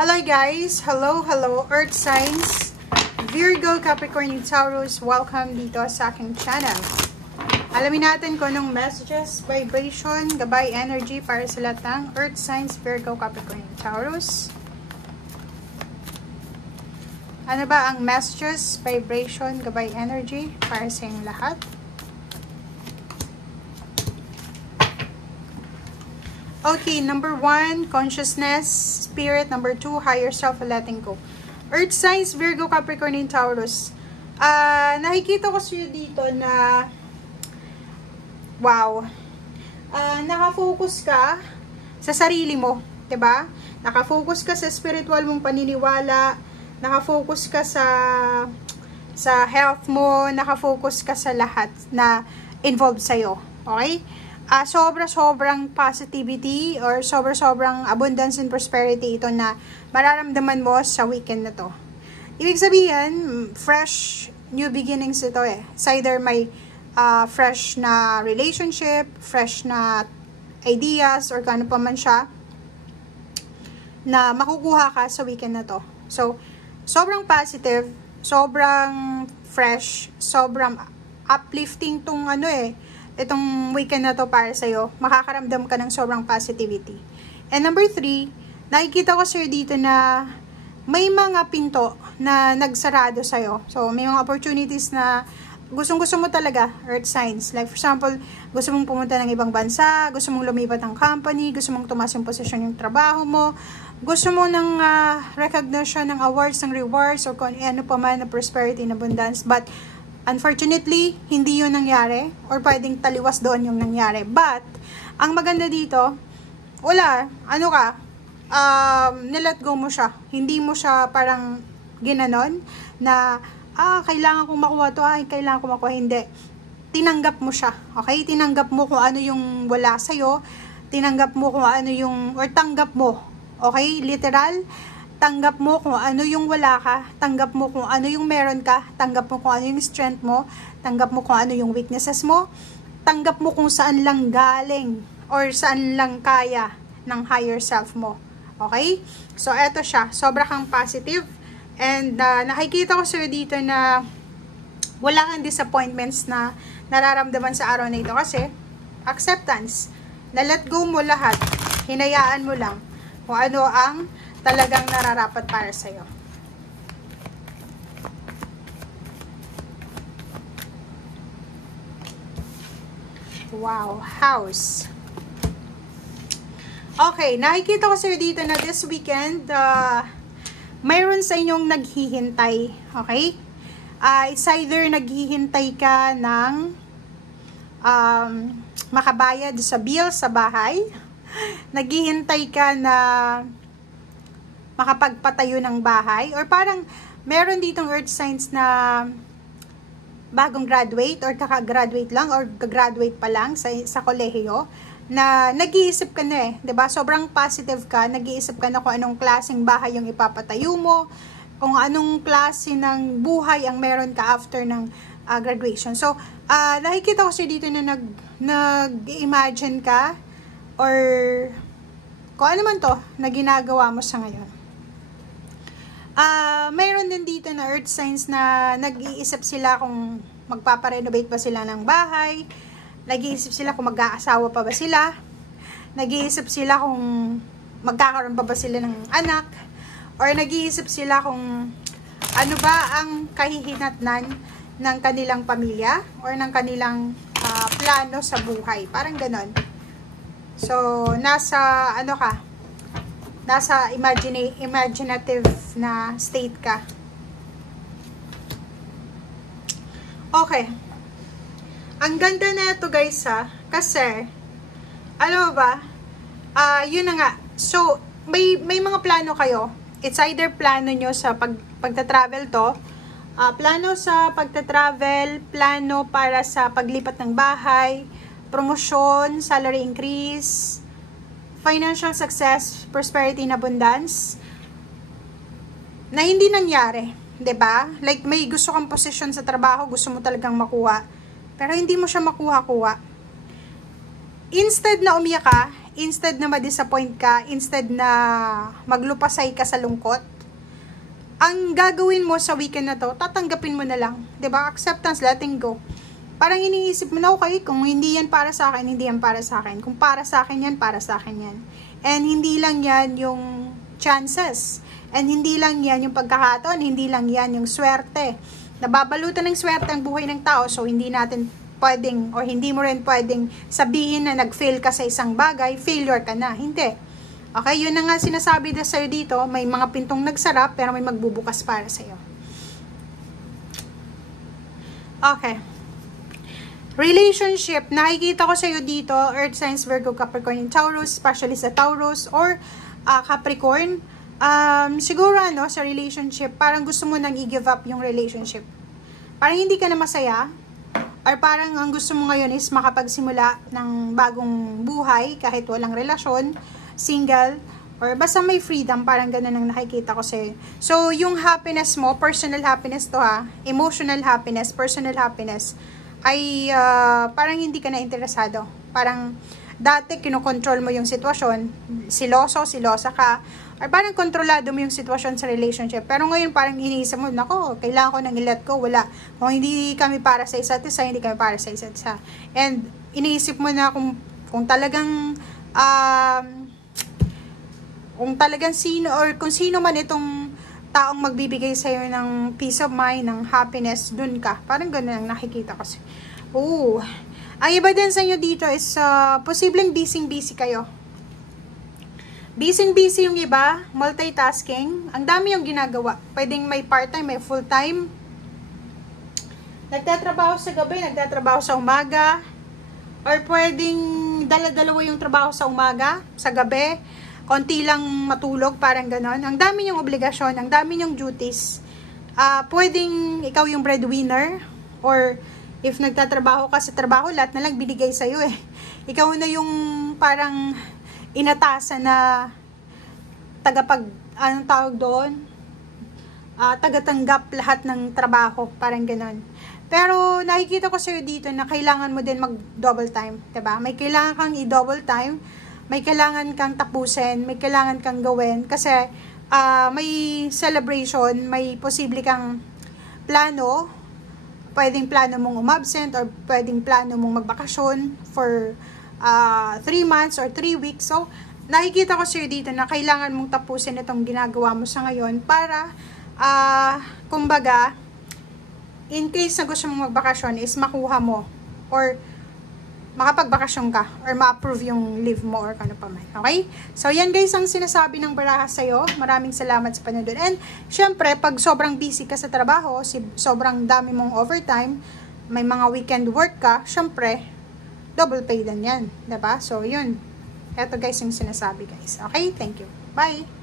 Hello guys! Hello, Earth signs, Virgo, Capricorn, and Taurus. Welcome dito sa aking channel. Alamin natin kung anong messages, vibration, gabay, energy para sa lahat ng Earth signs, Virgo, Capricorn, and Taurus. Ano ba ang messages, vibration, gabay, energy para sa inyong lahat? Okay, number 1, consciousness, spirit. Number 2, higher self, letting go. Earth signs, Virgo, Capricorn, and Taurus. Nakikita ko sa dito na, wow, nakafocus ka sa sarili mo, diba? Nakafocus ka sa spiritual mong paniniwala, nakafocus ka sa health mo, nakafocus ka sa lahat na involved sa'yo, okay? Sobrang positivity or sobrang abundance and prosperity ito na mararamdaman mo sa weekend na to. Ibig sabihin, fresh new beginnings ito eh. It's either may fresh na relationship, fresh na ideas, or kano pa man siya na makukuha ka sa weekend na to. So, sobrang positive, sobrang fresh, sobrang uplifting tong itong weekend na to para sa'yo. Makakaramdam ka ng sobrang positivity. And number 3, nakikita ko sa'yo dito na may mga pinto na nagsarado sa'yo. So, may mga opportunities na gustong-gusto mo talaga, Earth signs. Like, for example, gusto mong pumunta ng ibang bansa, gusto mong lumipat ng company, gusto mong tumaas yung posisyon yung trabaho mo, gusto mo ng recognition, ng awards, ng rewards, or kung ano pa man na prosperity and abundance. But, unfortunately, hindi yun nangyari, or pwedeng taliwas doon yung nangyari. But, ang maganda dito, wala, nilet go mo siya. Hindi mo siya parang ginanon, na, kailangan kong makuha to, kailangan kong makuha, hindi. Tinanggap mo siya, okay? Tinanggap mo kung ano yung wala sa'yo, tinanggap mo kung ano yung, or tanggap mo, okay? Literal, tanggap mo kung ano yung wala ka, tanggap mo kung ano yung meron ka, tanggap mo kung ano yung strength mo, tanggap mo kung ano yung weaknesses mo, tanggap mo kung saan lang galing or saan lang kaya ng higher self mo. Okay? So, eto siya. Sobra kang positive. And nakikita ko sa'yo dito na wala kang disappointments na nararamdaman sa araw na ito kasi acceptance. Na-let go mo lahat. Hinayaan mo lang kung ano ang talagang nararapat para sa'yo. Wow, house. Okay, nakikita ko sa'yo dito na this weekend, mayroon sa inyong naghihintay. Okay? It's either naghihintay ka ng makabayad sa bill sa bahay, naghihintay ka na makapagpatayo ng bahay, or parang meron ditong earth signs na bagong graduate or kaka-graduate lang or gagraduate pa lang sa kolehiyo na nag-iisip ka na diba? Sobrang positive ka, nag-iisip ka na kung anong klaseng bahay yung ipapatayo mo, kung anong klase ng buhay ang meron ka after ng graduation. So, nakikita ko siya dito na nag-imagine ka or kung ano man to na ginagawa mo sa ngayon. Mayroon din dito na earth signs na nag-iisip sila kung magpaparenovate ba sila ng bahay, nag-iisip sila kung mag-aasawa pa ba sila, nag-iisip sila kung magkakaroon pa ba sila ng anak, or nag-iisip sila kung ano ba ang kahihinatnan ng kanilang pamilya or ng kanilang plano sa buhay. Parang ganon. So, nasa imaginative na state ka. Okay. Ang ganda na ito guys kasi, alam mo ba, yun na nga. So, may mga plano kayo. It's either plano nyo sa pagta-travel to, plano sa pagta-travel, plano para sa paglipat ng bahay, promotion, salary increase, financial success, prosperity, and abundance, na hindi nangyari, 'di ba? Like, may gusto kang position sa trabaho, gusto mo talagang makuha, pero hindi mo siya makuha-kuha. Instead na umiyak ka, instead na ma-disappoint ka, instead na maglupasay ka sa lungkot, ang gagawin mo sa weekend na to, tatanggapin mo na lang. 'Di ba? Acceptance, letting go. Parang iniisip mo na, okay, kung hindi yan para sa akin, hindi yan para sa akin. Kung para sa akin yan, para sa akin yan. And hindi lang yan yung chances. And hindi lang yan yung pagkakataon, hindi lang yan yung swerte. Nababalutan ng swerte ang buhay ng tao, so hindi natin pwedeng, or hindi mo rin pwedeng sabihin na nag-fail ka sa isang bagay, failure ka na. Hindi. Okay, yun na nga sinasabi na sa'yo dito, may mga pintong nagsara, pero may magbubukas para sa'yo. Okay. Relationship, nakikita ko sa'yo dito, Earth Signs, Virgo, Capricorn, and Taurus, especially sa Taurus or Capricorn. Siguro sa relationship, parang gusto mo nang i-give up yung relationship. Parang hindi ka na masaya, or parang ang gusto mo ngayon is makapagsimula ng bagong buhay kahit walang relasyon, single, or basta may freedom, parang ganun ang nakikita ko sa'yo. So, yung happiness mo, personal happiness to emotional happiness, personal happiness, ay parang hindi ka na interesado. Parang dati kinokontrol mo yung sitwasyon, silosa ka, or parang kontrolado mo yung sitwasyon sa relationship. Pero ngayon parang iniisip mo, nako, kailangan ko nang i-let go, wala. Kung hindi kami para sa isa't isa, hindi kami para sa isa't isa. And iniisip mo na kung talagang sino, or kung sino man itong taong magbibigay sa'yo ng peace of mind, ng happiness, dun ka. Parang ganun ang nakikita ko. Ang iba din sa inyo dito is posibleng busy kayo. Busy yung iba, multitasking. Ang dami yung ginagawa. Pwedeng may part-time, may full-time. Nagtatrabaho sa gabi, nagtatrabaho sa umaga. Or pwedeng dala-dalawa yung trabaho sa umaga, sa gabi. Konti lang matulog, parang ganon. Ang dami yung obligasyon, ang dami yung duties. Pwedeng ikaw yung breadwinner, or if nagtatrabaho ka sa trabaho, lahat na lang binigay sa'yo Ikaw na yung parang inatasan na tagatanggap lahat ng trabaho, parang ganon. Pero nakikita ko sa'yo dito na kailangan mo din mag-double time, diba? May kailangan kang i-double time, may kailangan kang tapusin, may kailangan kang gawin, kasi may celebration, may posible kang plano, pwedeng plano mong umabsent, or pwedeng plano mong magbakasyon for 3 months or 3 weeks. So, nakikita ko sa'yo dito na kailangan mong tapusin itong ginagawa mo sa ngayon para, kumbaga, in case na gusto mong magbakasyon is makuha mo, or makapagbakasyon ka, or ma-approve yung leave mo, or ano pa man. Okay? So, yan guys ang sinasabi ng baraha sa'yo. Maraming salamat sa panonood. And, syempre, pag sobrang busy ka sa trabaho, sobrang dami mong overtime, may mga weekend work ka, syempre, double pay din yan. Diba? So, yun. Eto guys yung sinasabi guys. Okay? Thank you. Bye!